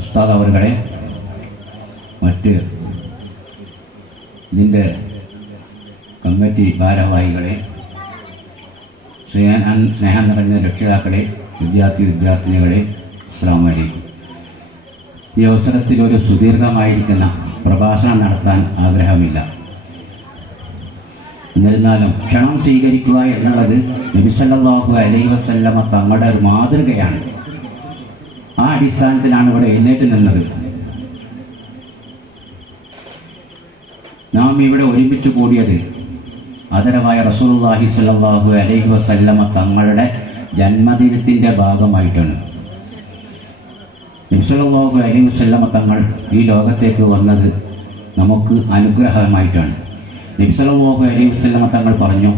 ഉസ്താദ് അവരുടെ മറ്റ് ഇതിന്റെ കമ്മിറ്റി ഭാരവാഹികളെ സ്നേഹ സ്നേഹം നിറഞ്ഞ രക്ഷിതാക്കളെ വിദ്യാർത്ഥി വിദ്യാർത്ഥിനികളെ അസ്സാം വലൈക്കും ഈ അവസരത്തിൽ ഒരു സുദീർഘമായിരിക്കുന്ന പ്രഭാഷണം നടത്താൻ ആഗ്രഹമില്ല. എന്നിരുന്നാലും ക്ഷണം സ്വീകരിക്കുക എന്നുള്ളത് നബിസല്ലാഹു അലൈഹി വസല്ലമ തങ്ങളുടെ ഒരു മാതൃകയാണ്. ആ അടിസ്ഥാനത്തിലാണ് ഇവിടെ എഴുന്നേറ്റ് നിന്നത്. നാം ഇവിടെ ഒരുമിച്ച് കൂടിയത് ആദരവായ റസൂലുള്ളാഹി സ്വല്ലല്ലാഹു അലൈഹി വസല്ലമ തങ്ങളുടെ ജന്മദിനത്തിന്റെ ഭാഗമായിട്ടാണ്. നബ്സല്ലാഹു അലൈഹി വസല്ലമ തങ്ങൾ ഈ ലോകത്തേക്ക് വന്നത് നമുക്ക് അനുഗ്രഹമായിട്ടാണ്. നബ്സല്ലാഹു അലൈഹി വസല്ലമ തങ്ങൾ പറഞ്ഞു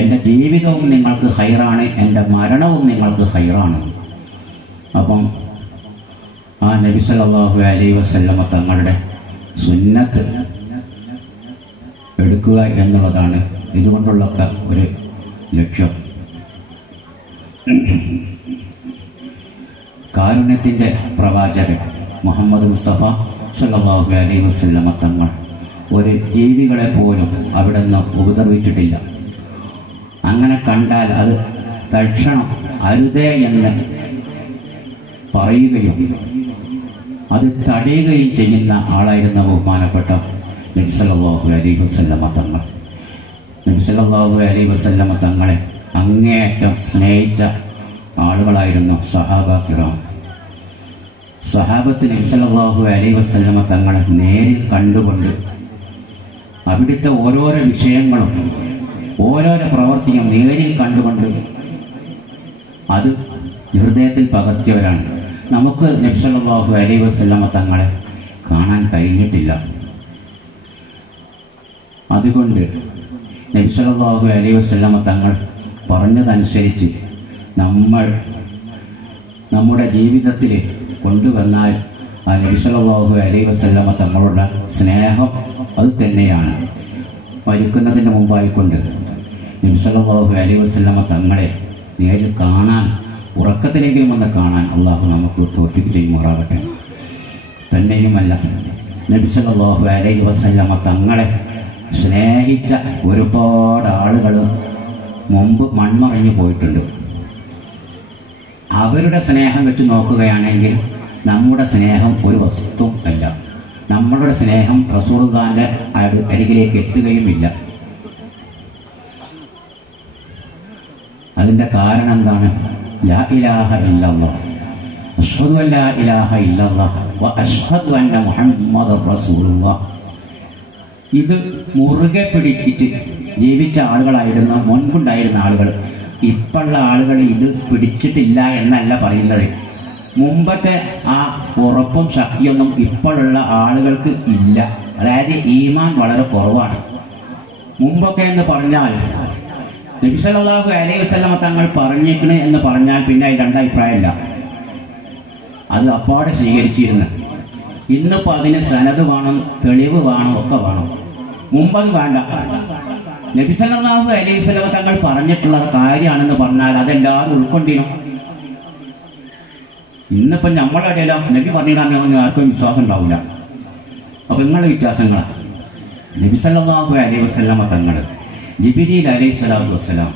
എന്റെ ജീവിതവും നിങ്ങൾക്ക് ഹൈറാണ് എന്റെ മരണവും നിങ്ങൾക്ക് ഹൈറാണ്. അപ്പം ആ നബി സല്ലല്ലാഹു അലൈ വസല്ലമ തങ്ങളുടെ സുന്നത്ത് എടുക്കുക എന്നുള്ളതാണ് ഇതുകൊണ്ടുള്ളൊക്കെ ഒരു ലക്ഷ്യം. കാരുണ്യത്തിന്റെ പ്രവാചകൻ മുഹമ്മദ് മുസ്തഫ സല്ലാഹു അലൈ വസല്ലമ തങ്ങൾ ഒരു ജീവികളെ പോലും അവിടെ നിന്ന് ഉപദ്രവിച്ചിട്ടില്ല. അങ്ങനെ കണ്ടാൽ അത് തൽക്ഷണം അരുതേ എന്ന് പറയുകയും അത് തടയുകയും ചെയ്യുന്ന ആളായിരുന്ന ബഹുമാനപ്പെട്ട നബി സല്ലല്ലാഹു അലൈഹി വസല്ലമ തങ്ങൾ. നബി സല്ലല്ലാഹു അലൈഹി വസല്ലമ തങ്ങളെ അങ്ങേയറ്റം സ്നേഹിച്ച ആളുകളായിരുന്നു സഹാബ കിറാം സഹാബത്ത് നബി സല്ലല്ലാഹു അലൈഹി വസല്ലമ തങ്ങളെ നേരിൽ കണ്ടുകൊണ്ട് അവിടുത്തെ ഓരോരോ വിഷയങ്ങളും ഓരോരോ പ്രവർത്തിയും നേരിൽ കണ്ടുകൊണ്ട് അത് ഹൃദയത്തിൽ പകർത്തിയവരാണ്. നമുക്ക് നബ്സല്ലാഹു അലൈഹി വസ്ലമ തങ്ങളെ കാണാൻ കഴിഞ്ഞിട്ടില്ല. അതുകൊണ്ട് നബ്സല്ലാഹു അലൈഹി വസ്ലമ തങ്ങൾ പറഞ്ഞതനുസരിച്ച് നമ്മൾ നമ്മുടെ ജീവിതത്തിൽ കൊണ്ടുവന്നാൽ ആ നബ്സല്ലാഹു അലൈഹി വസ്ലമ തങ്ങളുടെ സ്നേഹം അത് തന്നെയാണ്. മരിക്കുന്നതിന് മുമ്പായിക്കൊണ്ട് നബ്സല്ലാഹു അലൈഹി വസ്ലമ തങ്ങളെ നേരിൽ കാണാൻ ഉറക്കത്തിലെങ്കിലും ഒന്ന് കാണാൻ അള്ളാഹു നമുക്ക് തോഫിക്ക് മാറാവട്ടെ. തന്നെയുമല്ല നബിസല്ലാഹു അലൈഹി വസല്ലമ തങ്ങളെ സ്നേഹിച്ച ഒരുപാട് ആളുകൾ മുമ്പ് മൺമറഞ്ഞു പോയിട്ടുണ്ട്. അവരുടെ സ്നേഹം വെച്ച് നോക്കുകയാണെങ്കിൽ നമ്മുടെ സ്നേഹം ഒരു വസ്തു അല്ല. നമ്മളുടെ സ്നേഹം റസൂൽഖാന്റെ അരികിലേക്ക് എത്തുകയുമില്ല. അതിന്റെ കാരണം എന്താണ്? ലാ ഇലാഹ അഷ്ഹദു വ അഷ്ഹദു ഇത് മുറുകെ പിടിച്ചിട്ട് ജീവിച്ച ആളുകളായിരുന്ന മുൻപുണ്ടായിരുന്ന ആളുകൾ ഇപ്പോഴുള്ള ആളുകൾ ഇത് പിടിച്ചിട്ടില്ല എന്നല്ല പറയുന്നത്. മുമ്പത്തെ ആ ഉറപ്പും ശക്തിയൊന്നും ഇപ്പോഴുള്ള ആളുകൾക്ക് ഇല്ല. അതായത് ഈമാൻ വളരെ കുറവാണ്. മുമ്പൊക്കെ എന്ന് പറഞ്ഞാൽ നബിസല്ലാഹു അലൈഹി വസ്ലമ തങ്ങൾ പറഞ്ഞേക്കണ് എന്ന് പറഞ്ഞാൽ പിന്നെ അതിൽ രണ്ടഭിപ്രായമില്ല അത് അപ്പാടെ സ്വീകരിച്ചിരുന്നു. ഇന്നിപ്പോൾ അതിന് സനത് വേണം തെളിവ് വേണം ഒക്കെ വേണം. മുമ്പത് വേണ്ട. നബിസലാഹു അലൈഹി വസ്ലമ തങ്ങൾ പറഞ്ഞിട്ടുള്ള കാര്യമാണെന്ന് പറഞ്ഞാൽ അതെല്ലാവരും ഉൾക്കൊണ്ടിരുന്നു ഇന്നിപ്പം നമ്മളെ ഇടയിലോ നബി പറഞ്ഞിടാൻ ആർക്കും വിശ്വാസം ഉണ്ടാവില്ല. അപ്പം നിങ്ങളുടെ വ്യത്യാസങ്ങളാണ് നബിസല്ലാഹു അലൈ അലൈഹി വസല്ലമ തങ്ങൾ ജിബിരിയിൽ അലൈഹി സ്വലാത്തു വസ്സലാം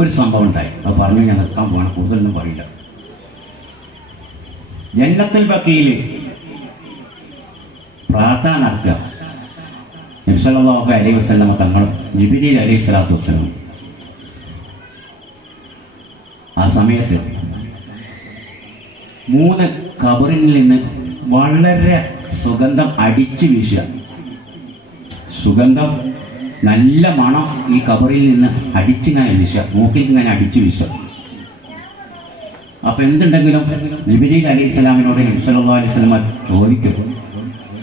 ഒരു സംഭവം ഉണ്ടായി. അത് പറഞ്ഞു ഞാൻ നിർത്താൻ പോകണം കൂടുതലൊന്നും പറയില്ല. ജന്നത്തുൽ ബക്കയിൽ പ്രാർത്ഥന നടത്തുക. നബി അലൈഹി വസല്ലമ തങ്ങൾ ജിബിരിയിൽ അലൈഹി സ്വലാത്തു വസ്സലാം ആ സമയത്ത് മൂന്ന് കബറിൽ നിന്ന് വളരെ സുഗന്ധം അടിച്ചു വീശുക. സുഗന്ധം നല്ല മണം ഈ കബറിൽ നിന്ന് അടിച്ചിങ്ങനെ വിശ്വ മൂക്കിൽ ഞാൻ അടിച്ചു വിശ്വ അപ്പൊ എന്തുണ്ടെങ്കിലും ജിബിലീൽ അലി ഇസ്ലാമിനോട് നബ്സല്ലാ അലൈഹി സ്വലമ ചോദിക്കും.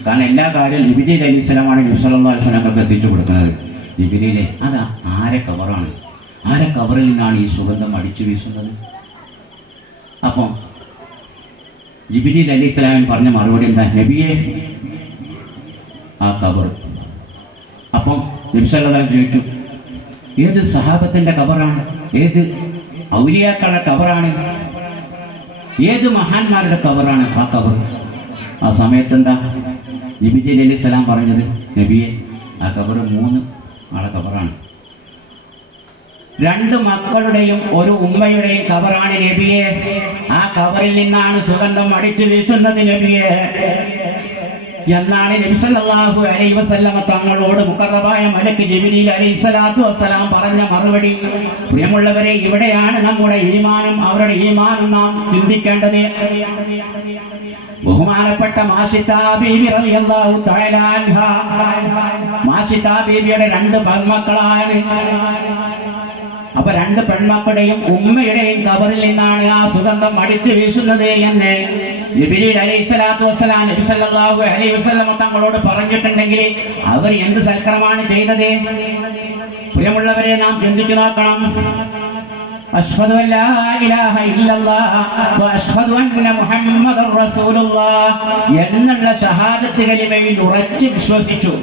കാരണം എല്ലാ കാര്യവും ജിബിലീൽ അലി ഇസ്ലാമാണ് നബ്സല്ലാ അലൈഹി സ്വലങ്ങൾക്ക് എത്തിച്ചു കൊടുക്കുന്നത്. ജിബിലിയിലെ അതാ ആരെ കവറാണ് ആരെ കവറിൽ നിന്നാണ് ഈ സുഗന്ധം അടിച്ചു വീശുന്നത്? അപ്പം ജിബിലീൽ അലി ഇസ്ലാമിൻ പറഞ്ഞ മറുപടി എന്താ? നബിയെ ആ കബർ. അപ്പം നബ്സല്ലാ ചോദിച്ചു ഏത് സഹാബത്തിന്റെ കബറാണ്? ഏത് ഔലിയാക്കളുടെ കബറാണ്? ഏത് മഹാന്മാരുടെ കബറാണ് ആ കബർ? ആ സമയത്ത് എന്താ ജിബിജി അലി സ്വലാം പറഞ്ഞത് നബിയെ ആ കബർ മൂന്ന് ആളെ കബറാണ്. രണ്ട് മക്കളുടെയും ഒരു ഉമ്മയുടെയും കബറാണ് നബിയെ. ആ കബറിൽ നിന്നാണ് സുഗന്ധം അടിച്ചു വീശുന്നത് നബിയെ. എന്നാണ് നബിസല്ലാഹു അലൈ വസല്ലമ തങ്ങളോട് മുക്കറബായ മലക്ക് ജമിനിൽ അലൈഹി സ്വലാത്തു വസ്സലാം പറഞ്ഞ മറുപടി. പ്രിയമുള്ളവരെ ഇവിടെയാണ് നമ്മുടെ ഈമാനും അവരുടെ ഈമാനും നാം ചിന്തിക്കേണ്ടത്. ബഹുമാനപ്പെട്ട മാഷിത്താ ബീവി റളിയല്ലാഹു രണ്ട് പെൺമക്കളാണ്. അപ്പൊ രണ്ട് പെൺമക്കളുടെയും ഉമ്മയുടെയും കബറിൽ നിന്നാണ് ആ സുഗന്ധം അടിച്ചു വീശുന്നത് എന്ന്. തങ്ങളോട് പറഞ്ഞിട്ടുണ്ടെങ്കിൽ അവർ എന്ത് സൽക്കരമാണ് ചെയ്തത്? പ്രിയമുള്ളവരെ നാം ചിന്തിച്ചു നോക്കണം. എന്നുള്ള ഷഹാദത്ത് കലിമയിൽ ഉറച്ചു വിശ്വസിച്ചു.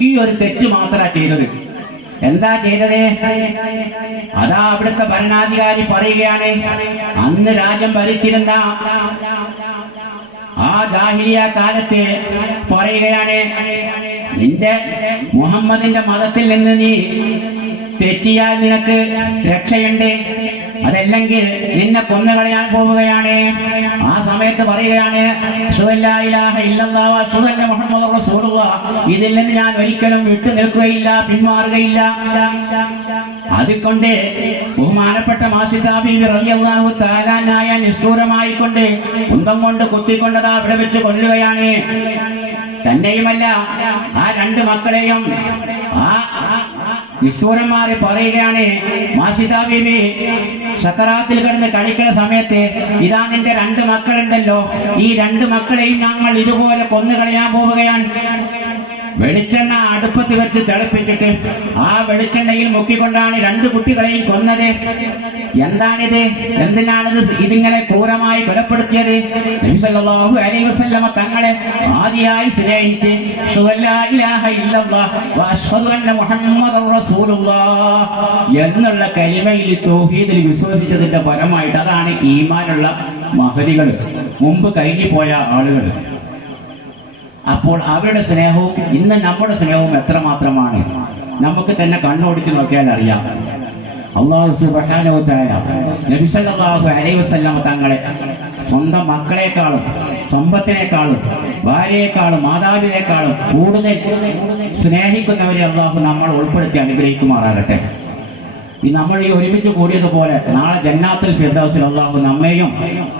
ഈ ഒരു തെറ്റ് മാത്രമാണ് ചെയ്തത്. എന്താ ചെയ്തത്? അതാ അവിടുത്തെ ഭരണാധികാരി പറയുകയാണ് അന്ന് രാജ്യം ഭരിച്ചിരുന്ന ആ ജാഹിലിയ കാലത്ത് പറയുകയാണ് നിന്റെ മുഹമ്മദിന്റെ മതത്തിൽ നിന്ന് നീ തെറ്റിയാൽ നിനക്ക് രക്ഷയുണ്ട്. അതല്ലെങ്കിൽ നിന്നെ കൊന്നുകളയാൻ പോവുകയാണ്. ആ സമയത്ത് പറയുകയാണ് ഇതിൽ നിന്ന് ഞാൻ ഒരിക്കലും വിട്ടു നിൽക്കുകയില്ല പിന്മാറുകയില്ല. അതുകൊണ്ട് ബഹുമാനപ്പെട്ട റളിയല്ലാഹു തആലാനായ നിഷ്ഠൂരമായിക്കൊണ്ട് കുന്തം കൊണ്ട് കുത്തിക്കൊണ്ടതാ അവിടെ വെച്ച് കൊല്ലുകയാണ്. തന്നെയുമല്ല ആ രണ്ട് മക്കളെയും ആ നിഷ്ഠൂരന്മാര് പറയുകയാണ് മാസിദാ ബീബി സക്കറാത്തിൽ കിടന്ന് കളിക്കുന്ന സമയത്ത് ഇതാ നിന്റെ രണ്ട് മക്കളുണ്ടല്ലോ. ഈ രണ്ട് മക്കളെയും ഞങ്ങൾ ഇതുപോലെ കൊന്നു കളയാൻ പോവുകയാണ്. വെളിച്ചെണ്ണ അടുപ്പത്ത് വെച്ച് തിളപ്പിച്ചിട്ട് ആ വെളിച്ചെണ്ണയിൽ മുക്കിക്കൊണ്ടാണ് രണ്ട് കുട്ടികളെയും കൊന്നത്. എന്താണിത്? എന്തിനാണിത് ഇതിങ്ങനെ ക്രൂരമായി കൊലപ്പെടുത്തിയത്? വസല്ലമ തങ്ങളെ ആദ്യമായി സ്നേഹിച്ച് എന്നുള്ള കരിമയിൽ തോഹീദിൽ വിശ്വസിച്ചതിന്റെ ഫലമായിട്ട് അതാണ് ഈമാനുള്ള മഹലികൾ. മുമ്പ് കഴിഞ്ഞു പോയ ആളുകൾ. അപ്പോൾ അവരുടെ സ്നേഹവും ഇന്ന് നമ്മുടെ സ്നേഹവും എത്രമാത്രമാണ്? നമുക്ക് തന്നെ കണ്ണോടിച്ച് നോക്കിയാൽ അറിയാം. അള്ളാഹു സുബ്ഹാനഹു തആല നബി സല്ലല്ലാഹു അലൈഹി വസല്ലം തങ്ങളെ സ്വന്തം മക്കളെക്കാളും സമ്പത്തിനേക്കാളും ഭാര്യയെക്കാളും മാതാവിനേക്കാളും കൂടുതൽ സ്നേഹിക്കുന്നവരെ അള്ളാഹു നമ്മൾ ഉൾപ്പെടുത്തി അനുഗ്രഹിക്കുമാറാകട്ടെ. ഈ നമ്മൾ ഈ ഒരുമിച്ച് കൂടിയതുപോലെ നാളെ ജന്നാത്തിൽ ഫിർദൗസിൽ അള്ളാഹു നമ്മെയും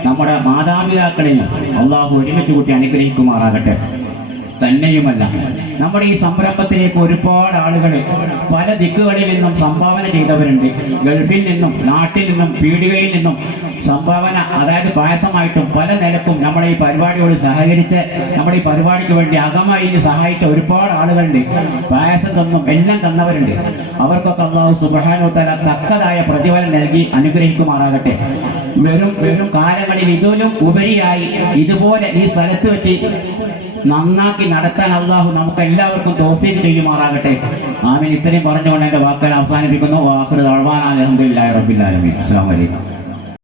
നമ്മുടെ മാതാപിതാക്കളെയും അള്ളാഹു ഒരുമിച്ച് കൂട്ടി അനുഗ്രഹിക്കുമാറാകട്ടെ. തന്നെയുമല്ല. നമ്മുടെ ഈ സംരംഭത്തിലേക്ക് ഒരുപാട് ആളുകൾ പല ദിക്കുകളിൽ നിന്നും സംഭാവന ചെയ്തവരുണ്ട്. ഗൾഫിൽ നിന്നും നാട്ടിൽ നിന്നും പീടികയിൽ നിന്നും സംഭാവന അതായത് പായസമായിട്ടും പല നിലക്കും നമ്മുടെ ഈ പരിപാടിയോട് സഹകരിച്ച് നമ്മുടെ ഈ പരിപാടിക്ക് വേണ്ടി അകമായി സഹായിച്ച ഒരുപാട് ആളുകളുണ്ട്. പായസം തന്നും എല്ലാം തന്നവരുണ്ട്. അവർക്കൊക്കെ അള്ളാഹു സുബാനോ തല തക്കതായ പ്രതിഫലം നൽകി അനുഗ്രഹിക്കുമാറാകട്ടെ. വെറും വെറും കാലങ്ങളിൽ ഇതിലും ഉപരിയായി ഇതുപോലെ ഈ സ്ഥലത്ത് വെച്ച് നന്നാക്കി നടത്താൻ അള്ളാഹു നമുക്ക് എല്ലാവർക്കും തോഫീക്ക് ചെയ്യുമാറാകട്ടെ. ആമീൻ. ഇത്രയും പറഞ്ഞുകൊണ്ട് എന്റെ വാക്കുകൾ അവസാനിപ്പിക്കുന്നു. വാക്കുകൾ അഹമ്മദില്ലാ റബിൻ അസ്സാം വലൈക്കും